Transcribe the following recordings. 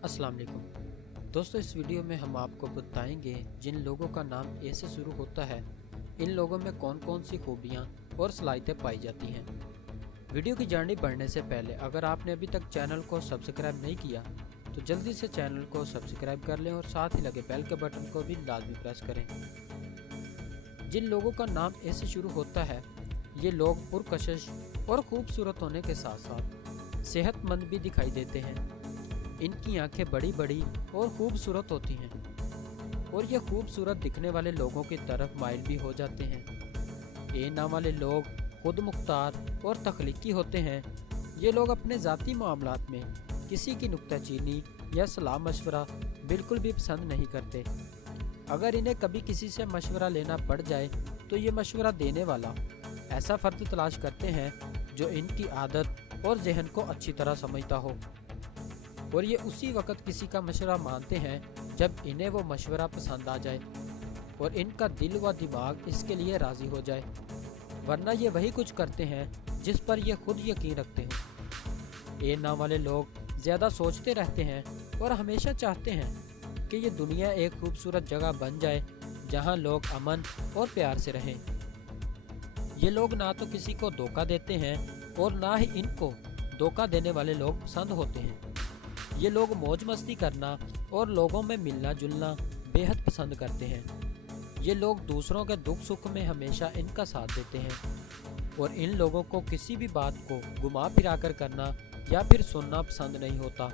अस्सलाम वालेकुम दोस्तों, इस वीडियो में हम आपको बताएंगे जिन लोगों का नाम ए से शुरू होता है, इन लोगों में कौन कौन सी खूबियाँ और सलाहियतें पाई जाती हैं। वीडियो की जानी बढ़ने से पहले अगर आपने अभी तक चैनल को सब्सक्राइब नहीं किया तो जल्दी से चैनल को सब्सक्राइब कर लें और साथ ही लगे बेल के बटन को भी लाजमी प्रेस करें। जिन लोगों का नाम ए से शुरू होता है, ये लोग पुरकशिश और खूबसूरत होने के साथ साथ सेहतमंद भी दिखाई देते हैं। इनकी आंखें बड़ी बड़ी और खूबसूरत होती हैं और ये खूबसूरत दिखने वाले लोगों की तरफ माइल भी हो जाते हैं। ए नाम वाले लोग खुद मुख्तार और तख्लीकी होते हैं। ये लोग अपने ज़ाती मामलात में किसी की नुक्ताचीनी या सलाह मशवरा बिल्कुल भी पसंद नहीं करते। अगर इन्हें कभी किसी से मशवरा लेना पड़ जाए तो ये मशवरा देने वाला ऐसा फ़र्द तलाश करते हैं जो इनकी आदत और जहन को अच्छी तरह समझता हो, और ये उसी वक्त किसी का मशवरा मानते हैं जब इन्हें वो मशवरा पसंद आ जाए और इनका दिल व दिमाग इसके लिए राज़ी हो जाए, वरना ये वही कुछ करते हैं जिस पर ये खुद यकीन रखते हों। ए नाम वाले लोग ज़्यादा सोचते रहते हैं और हमेशा चाहते हैं कि ये दुनिया एक खूबसूरत जगह बन जाए जहां लोग अमन और प्यार से रहें। ये लोग ना तो किसी को धोखा देते हैं और ना ही इनको धोखा देने वाले लोग पसंद होते हैं। ये लोग मौज मस्ती करना और लोगों में मिलना जुलना बेहद पसंद करते हैं। ये लोग दूसरों के दुख सुख में हमेशा इनका साथ देते हैं और इन लोगों को किसी भी बात को घुमा फिरा कर करना या फिर सुनना पसंद नहीं होता,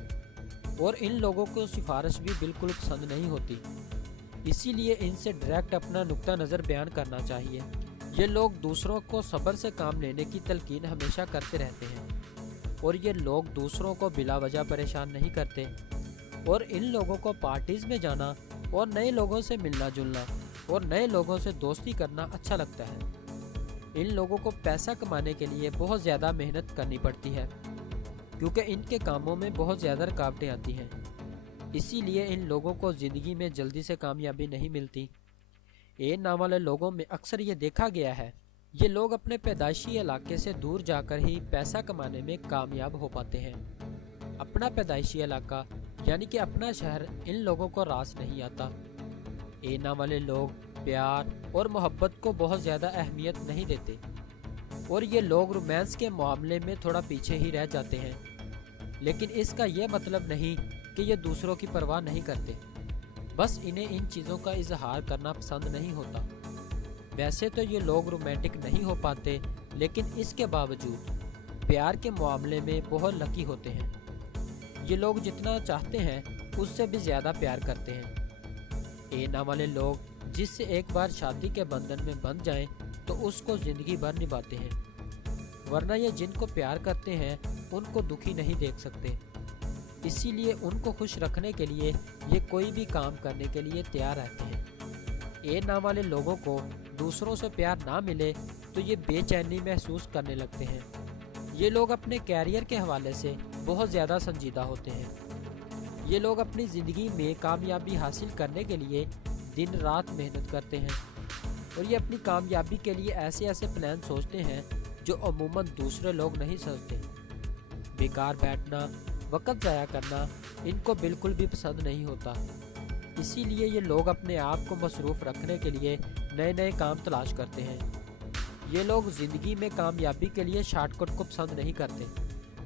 और इन लोगों को सिफारिश भी बिल्कुल पसंद नहीं होती। इसीलिए इनसे डायरेक्ट अपना नुक्ता नज़र बयान करना चाहिए। ये लोग दूसरों को सब्र से काम लेने की तलकीन हमेशा करते रहते हैं और ये लोग दूसरों को बिला वजह परेशान नहीं करते, और इन लोगों को पार्टीज़ में जाना और नए लोगों से मिलना जुलना और नए लोगों से दोस्ती करना अच्छा लगता है। इन लोगों को पैसा कमाने के लिए बहुत ज़्यादा मेहनत करनी पड़ती है क्योंकि इनके कामों में बहुत ज़्यादा रुकावटें आती हैं। इसीलिए इन लोगों को ज़िंदगी में जल्दी से कामयाबी नहीं मिलती। ए नाम वाले लोगों में अक्सर ये देखा गया है, ये लोग अपने पैदाइशी इलाके से दूर जाकर ही पैसा कमाने में कामयाब हो पाते हैं। अपना पैदाइशी इलाका यानी कि अपना शहर इन लोगों को रास नहीं आता। ए नाम वाले लोग प्यार और मोहब्बत को बहुत ज़्यादा अहमियत नहीं देते और ये लोग रोमांस के मामले में थोड़ा पीछे ही रह जाते हैं, लेकिन इसका यह मतलब नहीं कि ये दूसरों की परवाह नहीं करते, बस इन्हें इन चीज़ों का इजहार करना पसंद नहीं होता। वैसे तो ये लोग रोमांटिक नहीं हो पाते, लेकिन इसके बावजूद प्यार के मामले में बहुत लकी होते हैं। ये लोग जितना चाहते हैं उससे भी ज़्यादा प्यार करते हैं। ए नाम वाले लोग जिससे एक बार शादी के बंधन में बंध जाएं तो उसको ज़िंदगी भर निभाते हैं, वरना ये जिनको प्यार करते हैं उनको दुखी नहीं देख सकते। इसीलिए उनको खुश रखने के लिए ये कोई भी काम करने के लिए तैयार रहते हैं। ए नाम वाले लोगों को दूसरों से प्यार ना मिले तो ये बेचैनी महसूस करने लगते हैं। ये लोग अपने कैरियर के हवाले से बहुत ज़्यादा संजीदा होते हैं। ये लोग अपनी ज़िंदगी में कामयाबी हासिल करने के लिए दिन रात मेहनत करते हैं और ये अपनी कामयाबी के लिए ऐसे ऐसे प्लान सोचते हैं जो अमूमन दूसरे लोग नहीं सोचते। बेकार बैठना, वक्त ज़ाया करना इनको बिल्कुल भी पसंद नहीं होता। इसीलिए ये लोग अपने आप को मसरूफ़ रखने के लिए नए नए काम तलाश करते हैं। ये लोग ज़िंदगी में कामयाबी के लिए शॉर्टकट को पसंद नहीं करते,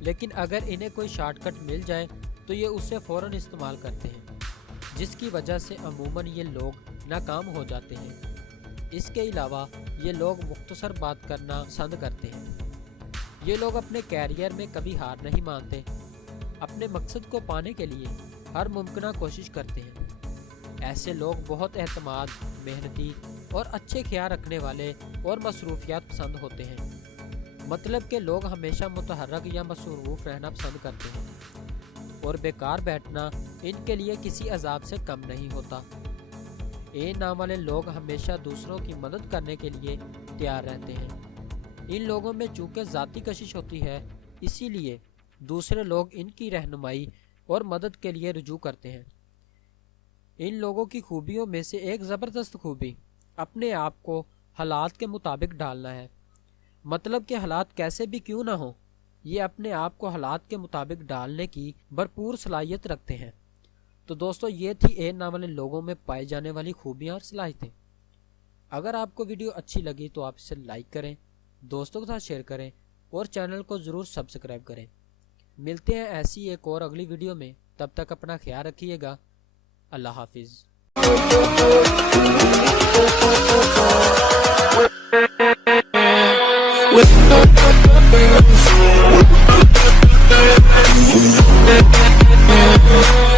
लेकिन अगर इन्हें कोई शॉर्टकट मिल जाए तो ये उसे फ़ौरन इस्तेमाल करते हैं, जिसकी वजह से अमूमन ये लोग नाकाम हो जाते हैं। इसके अलावा ये लोग मुख्तसर बात करना पसंद करते हैं। ये लोग अपने कैरियर में कभी हार नहीं मानते, अपने मकसद को पाने के लिए हर मुमकिन कोशिश करते हैं। ऐसे लोग बहुत एतमाद, मेहनती और अच्छे ख्याल रखने वाले और मसरूफियात पसंद होते हैं। मतलब के लोग हमेशा मुतहर्रक या मसरूफ़ रहना पसंद करते हैं और बेकार बैठना इनके लिए किसी अजाब से कम नहीं होता। ए नाम वाले लोग हमेशा दूसरों की मदद करने के लिए तैयार रहते हैं। इन लोगों में चूँकि ज़ाती कशिश होती है, इसीलिए दूसरे लोग इनकी रहनुमाई और मदद के लिए रुजू करते हैं। इन लोगों की खूबियों में से एक ज़बरदस्त खूबी अपने आप को हालात के मुताबिक ढालना है। मतलब कि हालात कैसे भी क्यों ना हो, ये अपने आप को हालात के मुताबिक डालने की भरपूर सलाहियत रखते हैं। تو دوستو یہ تھی اے نام والے لوگوں میں پائے جانے والی خوبیاں اور صلاحیتیں۔ اگر آپ کو ویڈیو اچھی لگی تو آپ اسے لائک کریں، دوستوں کے ساتھ شیئر کریں اور چینل کو ضرور سبسکرائب کریں۔ ملتے ہیں ایسی ایک اور اگلی ویڈیو میں، تب تک اپنا خیال رکھیے گا۔ اللہ حافظ۔ With